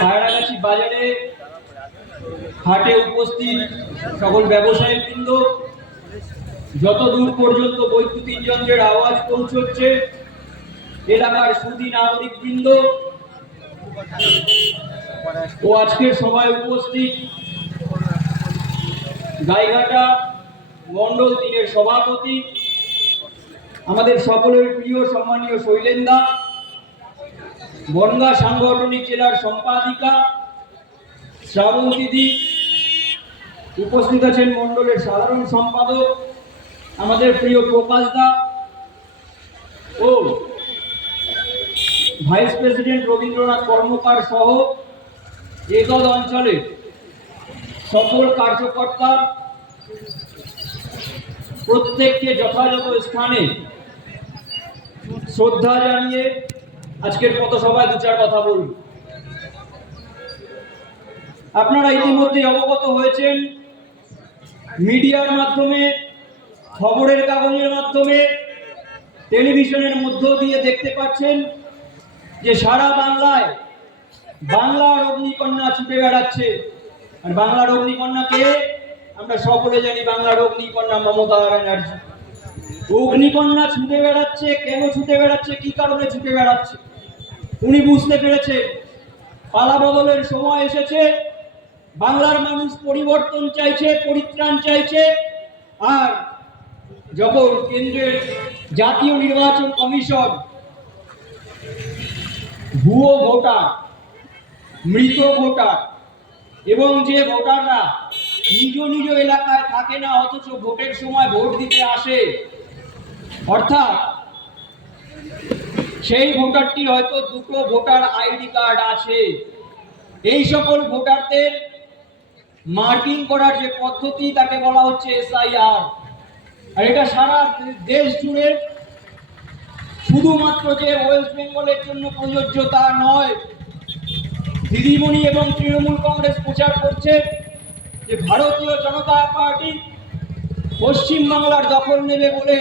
পায়রাগাছি বাজারে হাটে উপস্থিত সকল ব্যবসায়ী বৃন্দ, যত দূর পর্যন্ত বৈদ্যুতিন যন্ত্রের আওয়াজ পৌঁছচ্ছে এলাকার সুধী নাগরিক বৃন্দ ও আজকের সভায় উপস্থিত গাইঘাটা মন্ডল 3-এর সভাপতি, আমাদের সকলের প্রিয় সম্মানীয় শৈলেন্দা, বনগাঁ সাংগঠনিক জেলার সম্পাদিকা শ্রাবন্তী, উপস্থিত আছেন মন্ডলের সাধারণ সম্পাদক আমাদের প্রিয় প্রকাশ দা ও ভাইস প্রেসিডেন্ট রবীন্দ্রনাথ কর্মকার সহ এতদ অঞ্চলে সকল কার্যকর্তা, প্রত্যেককে যথাযথ স্থানে শ্রদ্ধা জানিয়ে আজকের পথসভায় 2-4 কথা বলব। আপনারা ইতিমধ্যে অবগত হয়েছেন, মিডিয়ার মাধ্যমে, খবরের কাগজের মাধ্যমে, টেলিভিশনের মধ্য দিয়ে দেখতে পাচ্ছেন যে সারা বাংলায় বাংলার অগ্নিকন্যা ছুটে বেড়াচ্ছে। আর বাংলার অগ্নিকন্যা কে? আমরা সকলে জানি, বাংলার অগ্নিকন্যা মমতা ব্যানার্জি। অগ্নিকন্যা ছুটে বেড়াচ্ছে, কেন ছুটে বেড়াচ্ছে, কি কারণে ছুটে বেড়াচ্ছে? উনি বুঝতে পেরেছে পালা বদলের সময় এসেছে, বাংলার মানুষ পরিবর্তন চাইছে, পরিত্রাণ চাইছে। আর যখন কেন্দ্রের জাতীয় নির্বাচন কমিশন ভুয়ো ভোটার, মৃত ভোটার এবং যে ভোটাররা নিজ নিজ এলাকায় থাকে না অথচ ভোটের সময় ভোট দিতে আসে, অর্থাৎ সেই ভোটারটির হয়তো 2টো ভোটার আইডি কার্ড আছে, এই সকল ভোটারদের মার্কিং করার যে পদ্ধতি তাকে বলা হচ্ছে SIR। আর এটা সারা দেশ জুড়ে, শুধুমাত্র যে ওয়েস্ট বেঙ্গলের জন্য প্রযোজ্য তা নয়। দিদিমণি এবং তৃণমূল কংগ্রেস প্রচার করছে যে ভারতীয় জনতা পার্টি পশ্চিম বাংলার দখল নেবে বলে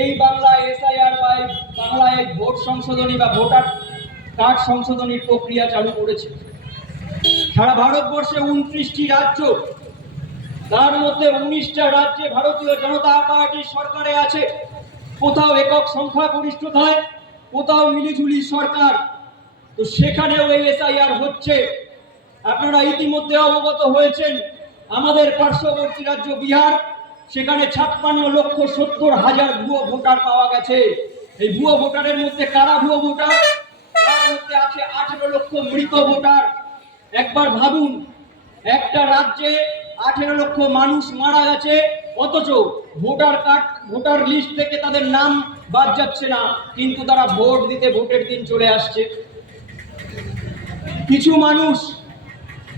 এই বাংলায় SIR বা বাংলায় ভোট সংশোধনী বা ভোটার কার্ড সংশোধনীর প্রক্রিয়া চালু করেছে। সারা ভারতবর্ষে 29টি রাজ্য, তার মধ্যে 19টা রাজ্যে ভারতীয় জনতা পার্টির সরকারে আছে। কোথাও একক সংখ্যাগরিষ্ঠতায়, কোথাও মিলিঝুলি সরকার, তো সেখানেও এই SIR হচ্ছে। আপনারা ইতিমধ্যে অবগত হয়েছেন, আমাদের পার্শ্ববর্তী রাজ্য বিহার, সেখানে 56,70,000 ভুয়ো ভোটার পাওয়া গেছে। এই ভুয়ো ভোটারের মধ্যে কারা ভুয়ো ভোটার? তার মধ্যে আছে 18 লক্ষ মৃত ভোটার। একবার ভাবুন, একটা রাজ্যে 18 লক্ষ মানুষ মারা গেছে, অথচ ভোটার কার্ড, ভোটার লিস্ট থেকে তাদের নাম বাদ যাচ্ছে না, কিন্তু তারা ভোট দিতে ভোটের দিন চলে আসছে। কিছু মানুষ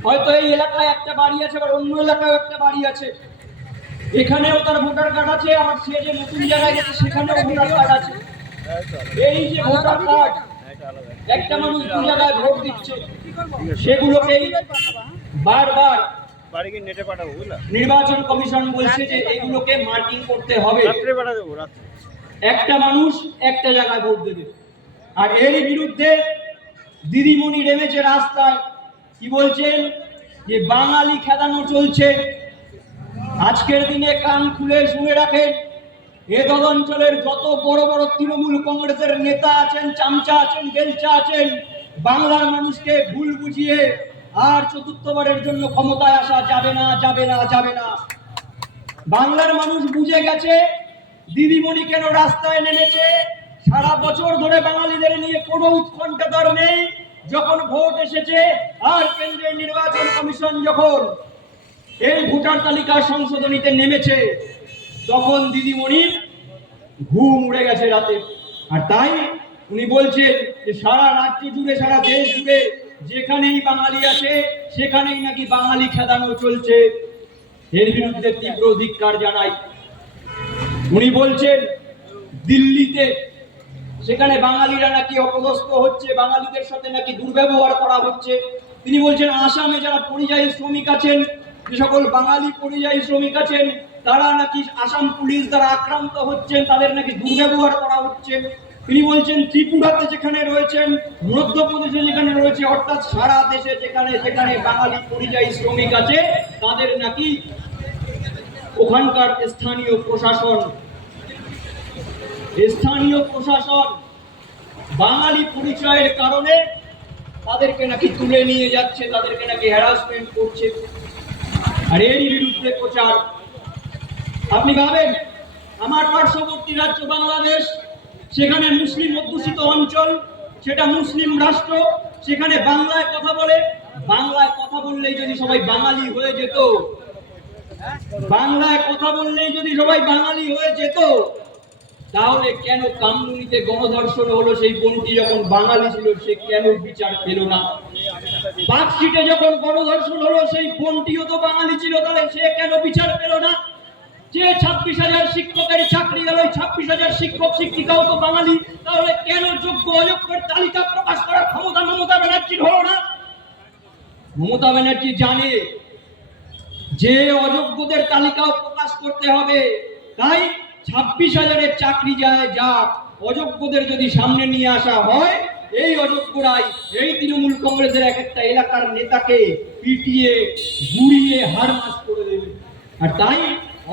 হয়তো এই এলাকায় একটা বাড়ি আছে, আবার অন্য এলাকায় একটা বাড়ি আছে, এখানেও তার ভোটার কার্ড আছে, আবার সে যে নতুন জায়গায় গেছে সেখানেও ভোটার কার্ড আছে। এই যে ভোটার কার্ড, একটা মানুষ 2 জায়গায় ভোট দিচ্ছে, সেগুলোকেই বারবার নির্বাচন কমিশন বলছে যে এগুলোকে মার্কিং করতে হবে। একটা মানুষ একটা জায়গায় ভোট দেবে। আর এর বিরুদ্ধে দিদিমণি নেমেছে রাস্তায়, কি বলছেন? যে বাঙালি খেদানো চলছে। আজকের দিনে কান খুলে শুনে রাখেন, এতদ অঞ্চলের যত বড় বড় তৃণমূল কংগ্রেসের নেতা আছেন, চামচা আছেন, বেলচা আছেন, বাংলার মানুষকে ভুল বুঝিয়ে আর চতুর্থবারের জন্য ক্ষমতায় আসা যাবে না, যাবে না, যাবে না। বাংলার মানুষ বুঝে গেছে দিদিমণি কেন রাস্তায় নেমেছে। সারা বছর ধরে বাঙালিদের নিয়ে কোনো উৎকণ্ঠা তার নেই। যখন ভোট এসেছে আর কেন্দ্রের নির্বাচন কমিশন যখন এই ভোটার তালিকা সংশোধনীতে নেমেছে, তখন দিদিমণির ঘুম উড়ে গেছে রাতে। আর তাই উনি বলছেন যে সারা রাজ্য জুড়ে, সারা দেশ জুড়ে যেখানেই বাঙালি আছে সেখানেই নাকি বাঙালি খেদানো চলছে। এর বিরুদ্ধে তীব্র ধিক্কার জানাই। উনি বলছেন দিল্লিতে সেখানে বাঙালিরা নাকি অপদস্থ হচ্ছে, বাঙালিদের সাথে নাকি দুর্ব্যবহার করা হচ্ছে। তিনি বলছেন আসামে যারা পরিযায়ী শ্রমিক আছেন, যে সকল বাঙালি পরিযায়ী শ্রমিক আছেন, তারা নাকি আসাম পুলিশ দ্বারা আক্রান্ত হচ্ছেন, তাদের নাকি দুর্ব্যবহার করা হচ্ছে। তিনি বলছেন ত্রিপুরাতে যেখানে রয়েছেন, মধ্যপ্রদেশে যেখানে রয়েছে, অর্থাৎ সারা দেশে যেখানে যেখানে বাঙালি পরিযায়ী শ্রমিক আছে তাদের নাকি ওখানকার স্থানীয় প্রশাসন বাঙালি পরিচয়ের কারণে তাদেরকে নাকি তুলে নিয়ে যাচ্ছে, তাদেরকে নাকি হ্যারাসমেন্ট করছে। আর এরই বিরুদ্ধে প্রচার। আপনি ভাবেন আমার পার্শ্ববর্তী রাজ্য বাংলাদেশ, সেখানে মুসলিম অধ্যুষিত অঞ্চল, সেটা মুসলিম রাষ্ট্র, সেখানে বাংলায় কথা বলে। বাংলায় কথা বললেই যদি সবাই বাঙালি হয়ে যেত, বাংলায় কথা বললেই যদি সবাই বাঙালি হয়ে যেত, তাহলে কেন কামরুনিতে গণধর্ষণ হলো? সেই বোনটি যখন বাঙালি ছিল সে কেন বিচার পেল না? পার্কশিটে যখন গণধর্ষণ হলো সেই বোনটিও তো বাঙালি ছিল, তাহলে সে কেন বিচার পেল না? যে 26,000 শিক্ষকের চাকরি গেল, 26,000 শিক্ষক শিক্ষিকাও তো বাঙালি, তাহলে কেন যোগ্য অযোগ্যের তালিকা প্রকাশ করার ক্ষমতা মমতা ব্যানার্জির হলো না? মমতা ব্যানার্জি জানে যে অযোগ্যদের তালিকাও প্রকাশ করতে হবে, তাই 26,000-এর চাকরি যায় যা, অযোগ্যদের যদি সামনে নিয়ে আসা হয়, এই অযোগ্যরাই এই তৃণমূল কংগ্রেসের এক একটা এলাকার নেতাকে পিটিয়ে গুড়িয়ে হাড়মাস করে দেবে। আর তাই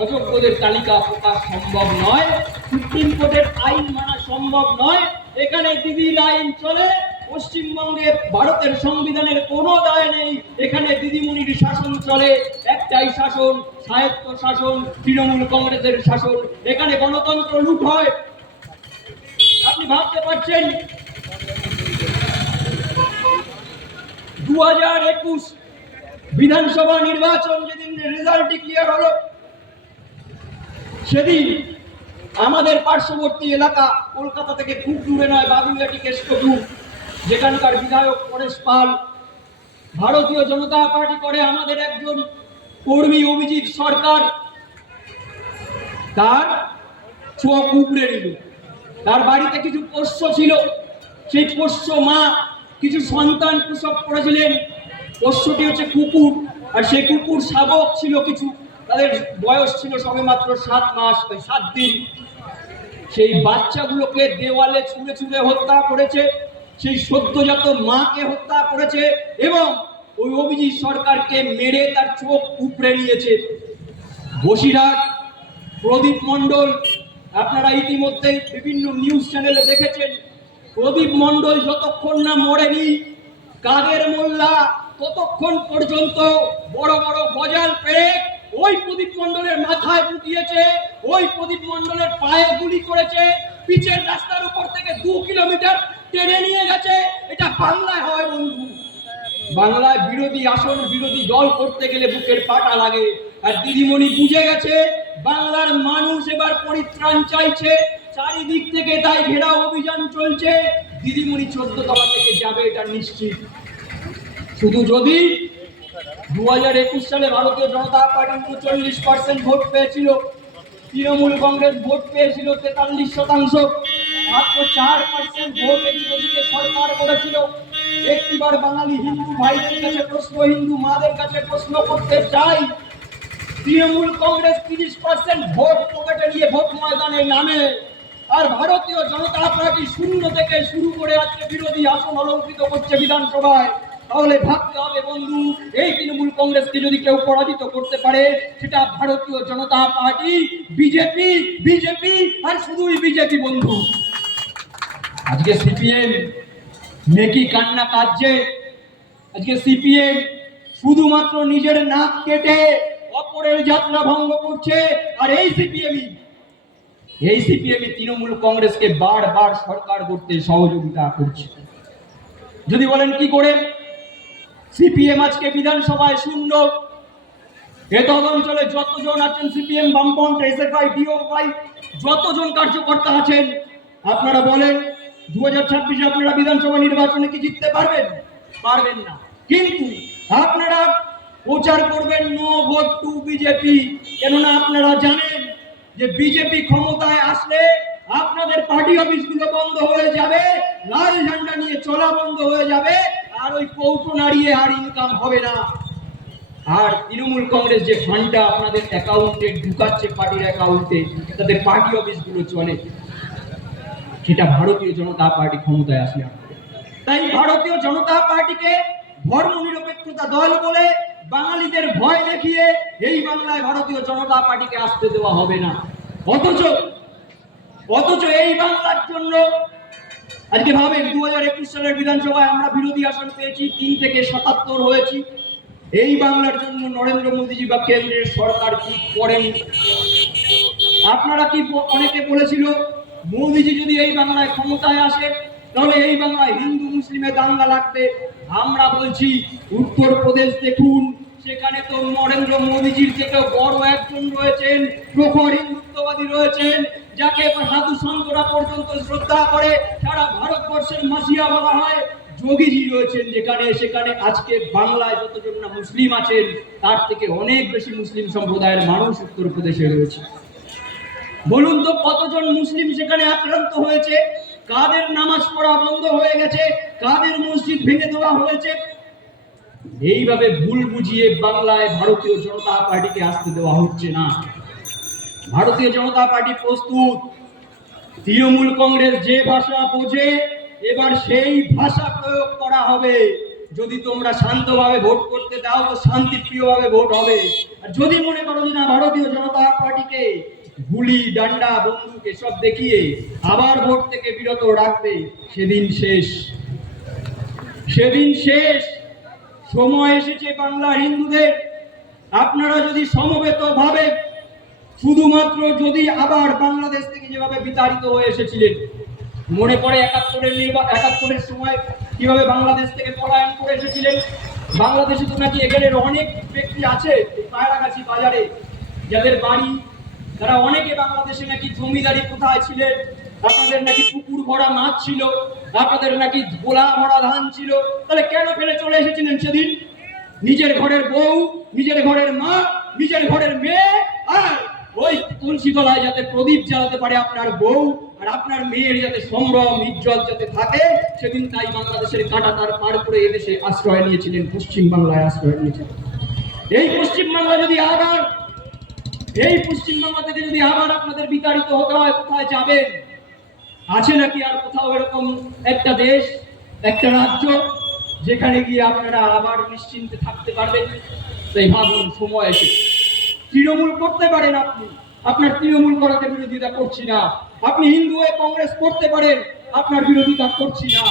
অযোগ্যদের তালিকা প্রকাশ সম্ভব নয়, সুপ্রিম কোর্টের আইন মানা সম্ভব নয়। এখানে দিদির আইন চলে, পশ্চিমবঙ্গে ভারতের সংবিধানের কোনো দায় নেই, এখানে দিদিমণির শাসন চলে। একটাই শাসন, স্বায়ত্ত শাসন, তৃণমূল কংগ্রেসের শাসন। এখানে গণতন্ত্র লুট হয়। আপনি ভাবতে পারছেন 2021 বিধানসভা নির্বাচন যেদিন রেজাল্ট ডিক্লেয়ার হলো, সেদিন আমাদের পার্শ্ববর্তী এলাকা, কলকাতা থেকে খুব দূরে নয়, বাবুঘাটি কেষ্টপুর, যেখানকার বিধায়ক পরেশ পাল ভারতীয় জনতা পার্টি করে, আমাদের একজন কর্মী অভিজিৎ সরকার তার চোখ উপড়ে নিল। তার বাড়িতে কিছু পোষ্য ছিল, সেই পোষ্য মা কিছু সন্তান প্রসব করেছিলেন। পোষ্যটি হচ্ছে কুকুর, আর সেই কুকুর শাবক ছিল কিছু, তাদের বয়স ছিল সবে মাত্র 7 মাস 7 দিন। সেই বাচ্চাগুলোকে দেওয়ালে ছুঁড়ে ছুঁড়ে হত্যা করেছে, সেই সদ্যজাত মাকে হত্যা করেছে, এবং ওই অভিজিৎ সরকারকে মেরে তার চোখ উপড়ে নিয়েছে। বসিরহাট প্রদীপ মণ্ডল, আপনারা ইতিমধ্যে বিভিন্ন নিউজ চ্যানেলে দেখেছেন, প্রদীপ মণ্ডল যতক্ষণ না মরেনি, কাদের মোল্লা ততক্ষণ পর্যন্ত বড় বড় গজাল পেরে ওই প্রদীপ মণ্ডলের মাথায় ফুটিয়েছে, ওই প্রদীপ মণ্ডলের পায়ে গুলি করেছে, পিচের রাস্তার উপর থেকে 2 কিলোমিটার টেনে নিয়ে গেছে। এটা বাংলায় হয় বন্ধু। বাংলায় বিরোধী আসন, বিরোধী দল করতে গেলে বুকের পাটা লাগে। আর দিদিমণি বুঝে গেছে বাংলার মানুষ এবার পরিত্রাণ চাইছে, চারিদিক থেকে তাই ঘেরাও অভিযান চলছে। দিদিমণি 14 তলা থেকে যাবে, এটা নিশ্চিত। শুধু যদি 2021 সালে ভারতীয় জনতা পার্টি 39% ভোট পেয়েছিল, তৃণমূল কংগ্রেস ভোট পেয়েছিল 43%, মাত্র 4% ভোট এদিকে সরকার করেছিল। একটিবার বাঙালি হিন্দু ভাইদের কাছে প্রশ্ন, হিন্দু মাদের কাছে প্রশ্ন করতে চাই, তৃণমূল কংগ্রেস 30% ভোট পকেটে নিয়ে ভোট ময়দানে নামে, আর ভারতীয় জনতা পার্টি 0 থেকে শুরু করে আজকে বিরোধী আসন অলঙ্কৃত করছে বিধানসভায়। তাহলে ভাবতে হবে বন্ধু, এই তৃণমূল কংগ্রেসকে যদি কেউ পরাজিত করতে পারে, সেটা ভারতীয় জনতা পার্টি, বিজেপি আর শুধুই বিজেপি বন্ধু। আজকে সিপিএম নেকি কান্না কাঁদছে, আজকে সিপিএম শুধুমাত্র নিজের নাক কেটে অপরের যাত্রা ভঙ্গ করছে। আর এই সিপিএম তৃণমূল কংগ্রেসকে বারবার সরকার করতে সহযোগিতা করছে। যদি বলেন কি করে, সিপিএম আজকে বিধানসভায় শূন্য। এত অঞ্চলে যতজন আছেন সিপিএম, বামপন্থ, এসএফআই, ডিওয়াই, যতজন কার্যকর্তা আছেন, আপনারা বলেন 2026-এ আপনারা বিধানসভা নির্বাচনে কি জিততে পারবেন? পারবেন না। কিন্তু আপনারা প্রচার করবেন নো ভোট টু বিজেপি, কেননা আপনারা জানেন যে বিজেপি ক্ষমতায় আসলে আপনাদের পার্টি অফিসগুলো বন্ধ হয়ে যাবে, লাল ঝান্ডা নিয়ে চলা বন্ধ হয়ে যাবে, আর ওই কৌটো নাড়িয়ে আর ইনকাম হবে না। আর তৃণমূল কংগ্রেস যে ফান্ডটা আপনাদের অ্যাকাউন্টে ঢুকাচ্ছে, পার্টির অ্যাকাউন্টে, তাদের পার্টি অফিসগুলো চলে। সেটা ভারতীয় জনতা পার্টি ক্ষমতায় আসলে। তাই ভারতীয় জনতা পার্টিকে ধর্মনিরপেক্ষতা দল বলে বাঙালিদের ভয় দেখিয়ে এই বাংলায় ভারতীয় জনতা পার্টিকে আসতে দেওয়া হবে না। অথচ এই বাংলার জন্য আজকে ভাবেন 2021 সালের বিধানসভায় আমরা বিরোধী আসন পেয়েছি 3 থেকে 77 হয়েছি। এই বাংলার জন্য নরেন্দ্র মোদীজি বা কেন্দ্রের সরকার কি করেন? আপনারা কি অনেকে বলেছিল মোদীজি যদি এই বাংলায় ক্ষমতায় আসে তাহলে এই বাংলায় হিন্দু মুসলিমে দাঙ্গা লাগবে। আমরা বলছি উত্তরপ্রদেশ দেখুন, সেখানে তো নরেন্দ্র মোদীজির থেকে বড় একজন রয়েছেন, প্রখর হিন্দুত্ববাদী রয়েছেন, যাকে সাধু সন্তরা পর্যন্ত শ্রদ্ধা করে, সারা ভারতবর্ষের মাসিয়া বলা হয়। যোগীজি রয়েছেন সেখানে আজকে বাংলায় যতজন না মুসলিম আছেন তার থেকে অনেক বেশি মুসলিম সম্প্রদায়ের মানুষ উত্তরপ্রদেশে রয়েছে। বলুন তো কতজন মুসলিম সেখানে আক্রান্ত হয়েছে? কাদের নামাজ পড়া বন্ধ হয়ে গেছে? কাদের মসজিদ ভেঙে দেওয়া হয়েছে? এইভাবে ভুল বুঝিয়ে বাংলায় ভারতীয় জনতা পার্টিকে আসতে দেওয়া হচ্ছে না। ভারতীয় জনতা পার্টি প্রস্তুত। তৃণমূল কংগ্রেস যে ভাষা বোঝে এবার সেই ভাষা প্রয়োগ করা হবে। যদি তোমরা শান্তভাবে ভোট করতে দাও তো শান্তিপ্রিয়ভাবে ভোট হবে। আর যদি মনে করো যে না ভারতীয় জনতা পার্টিকে গুলি ডান্ডা বন্দুক এসব দেখিয়ে আবার ভোট থেকে বিরত রাখবে, সেদিন শেষ। সময় এসেছে বাংলার হিন্দুদের। আপনারা যদি সমবেত ভাবে শুধুমাত্র যদি আবার বাংলাদেশ থেকে যেভাবে বিতাড়িত হয়ে এসেছিলেন, মনে পড়ে 71-এর সময় কিভাবে বাংলাদেশ থেকে পলায়ন করে এসেছিলেন। বাংলাদেশে তো নাকি এখানে অনেক ব্যক্তি আছে পায়রাগাছি বাজারে যাদের বাড়ি, তারা অনেকে বাংলাদেশে নাকি জমিদারি কোথায় ছিলেন, আপনাদের নাকি পুকুর ভরা মাছ ছিল, আপনাদের নাকি গোলা ভরা ধান ছিল। তাহলে কেন ফেলে চলে এসেছিলেন সেদিন? নিজের ঘরের বউ, নিজের ঘরের মা, নিজের ঘরের মেয়ে, আর ওই তুলসী তলায় যাতে প্রদীপ জ্বালাতে পারে আপনার বউ আর আপনার মেয়ের যাতে সম্ভ্রম ইজ্জত যাতে থাকে, সেদিন তাই বাংলাদেশের কাঁটাতার পার করে এদেশে আশ্রয় নিয়েছিলেন, পশ্চিম বাংলায় আশ্রয় নিয়েছিলেন। এই পশ্চিম বাংলা থেকে যদি আবার আপনাদের বিতাড়িত হতে হয়, কোথায় যাবেন? আছে নাকি আর কোথাও এরকম একটা দেশ, একটা রাজ্য যেখানে গিয়ে আপনারা আবার নিশ্চিন্তে থাকতে পারবেন? তাই ভাবুন, সময় এসেছে। তৃণমূল করতে পারেন আপনি, আপনার তৃণমূল করাতে বিরোধিতা করছি না। আপনি হিন্দু হয়ে কংগ্রেস করতে পারেন, আপনার বিরোধিতা করছি না।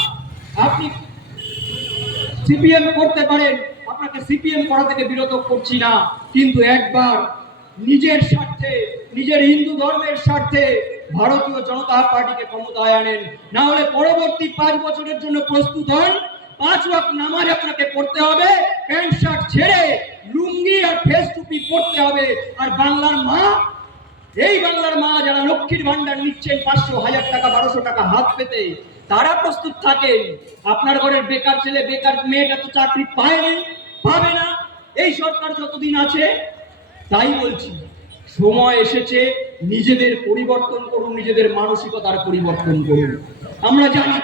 আপনি সিপিএম করতে পারেন, আপনাকে সিপিএম করা থেকে বিরত করছি না। কিন্তু একবার নিজের স্বার্থে, নিজের হিন্দু ধর্মের স্বার্থে ভারতীয় জনতা পার্টিকে ক্ষমতায় আনেন, না হলে পরবর্তী 5 বছরের জন্য প্রস্তুত হন। 5 ওয়াক্ত নামাজ আপনাকে পড়তে হবে, প্যান্ট শার্ট ছেড়ে লুঙ্গি আর ফেস টুপি পড়তে হবে। আর এই বাংলার মা যারা লক্ষ্মীর ভান্ডার নিচ্ছেন 500, 1000 টাকা, 1200 টাকা হাত পেতে, তারা প্রস্তুত থাকেন। আপনার ঘরের বেকার ছেলে, বেকার মেয়েটা তো চাকরি পাবে না এই সরকার যতদিন আছে। তাই বলছি, সময় এসেছে, নিজেদের পরিবর্তন করুন, নিজেদের মানসিকতার পরিবর্তন করুন। আমরা জানি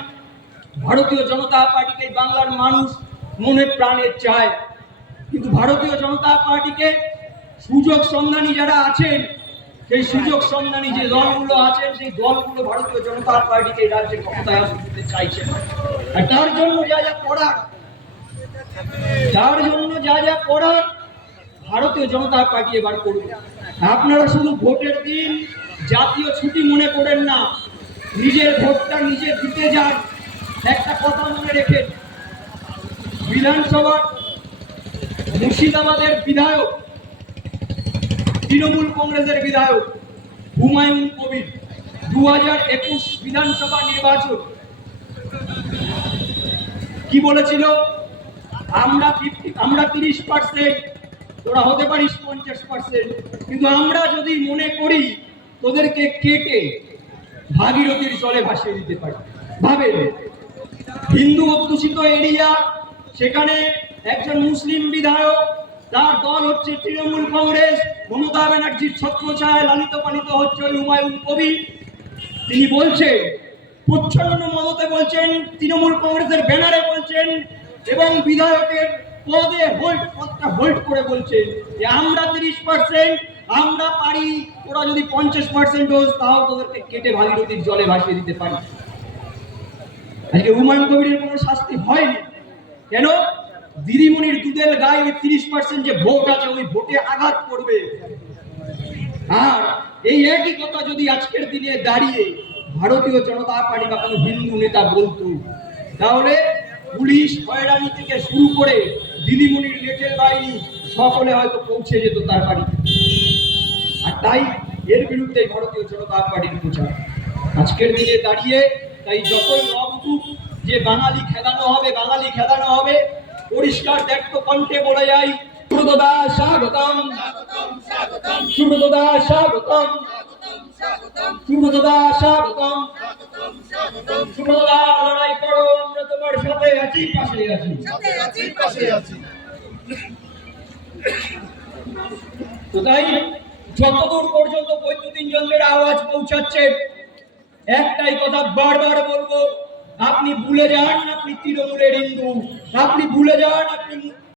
ভারতীয় জনতা পার্টিকে বাংলার মানুষ মনে প্রাণে চায়, কিন্তু ভারতীয় জনতা পার্টিকে সুযোগ সন্ধানী যারা আছেন, সেই সুযোগ সন্ধানী যে দলগুলো আছেন, সেই দলগুলো ভারতীয় জনতা পার্টিকে রাজ্যে ক্ষমতায় আসতে চাইছে না। আর তার জন্য যা যা করার ভারতীয় জনতা পার্টি এবার করবে। আপনারা শুধু ভোটের দিন জাতীয় ছুটি মনে করেন না, নিজের ভোটটা নিজে দিতে যান। একটা কথা মনে রেখেন, বিধানসভার মুর্শিদাবাদের বিধায়ক, তৃণমূল কংগ্রেসের বিধায়ক হুমায়ুন কবির 2021 বিধানসভা নির্বাচন কি বলেছিল? আমরা 30%, তোরা হতে পারিস 50%, কিন্তু আমরা যদি মনে করি তোদেরকে কেটে ভাগীরথীর জলে ভাসিয়ে দিতে পারি। ভাবেন, হিন্দু অধ্যুষিত এরিয়া, সেখানে একজন মুসলিম বিধায়ক, তার দল হচ্ছে তৃণমূল কংগ্রেস, মমতা ব্যানার্জির ছত্রছায়ায় লালিত পালিত হচ্ছে হুমায়ুন কবির। তিনি বলছেন, প্রচ্ছন্ন মদতে বলছেন, তৃণমূল কংগ্রেসের ব্যানারে বলছেন, এবং বিধায়কের পদটা হোল্ড করে বলছেন যে আমরা 30%, আমরা পারি, ওরা যদি 50% হোস তাও তোদেরকে কেটে ভাগীরথীর জলে ভাসিয়ে দিতে পারি। আজকে হুমায়ুন কবিরের কোনো শাস্তি হয়নি কেন? দিদিমণির দুধের গায়ে 30% যে ভোট আছে ওই ভোটে আঘাত করবে। আর এই একই কথা যদি আজকের দিনে দাঁড়িয়ে ভারতীয় জনতা পার্টি বা কোনো হিন্দু নেতা বলতো, তাহলে পুলিশ হয়রানি থেকে শুরু করে দিদিমণির লেটের বাহিনী সকলে হয়তো পৌঁছে যেত তার বাড়িতে। আর তাই এর বিরুদ্ধে ভারতীয় জনতা পার্টির প্রচার আজকের দিনে দাঁড়িয়ে। তাই যতই রব উঠুক যে বাঙালি খেদানো হবে, বাঙালি খেদানো হবে, পরিষ্কার দেখত কণ্ঠে বলে যাই, সুব্রতদা স্বাগতম, সুব্রতদা স্বাগতম, সুব্রতদা স্বাগতম, সুব্রতদা লড়াই করো, আমরা তোমার সাথে আছি, পাশে আছি। তো তাই যতদূর পর্যন্ত বৈদ্যুতিন যন্ত্রের আওয়াজ পৌঁছাচ্ছে, একটাই কথা বারবার বলবো, আপনি ভুলে যান আপনি তৃণমূলের হিন্দু, আপনি ভুলে যান আপনি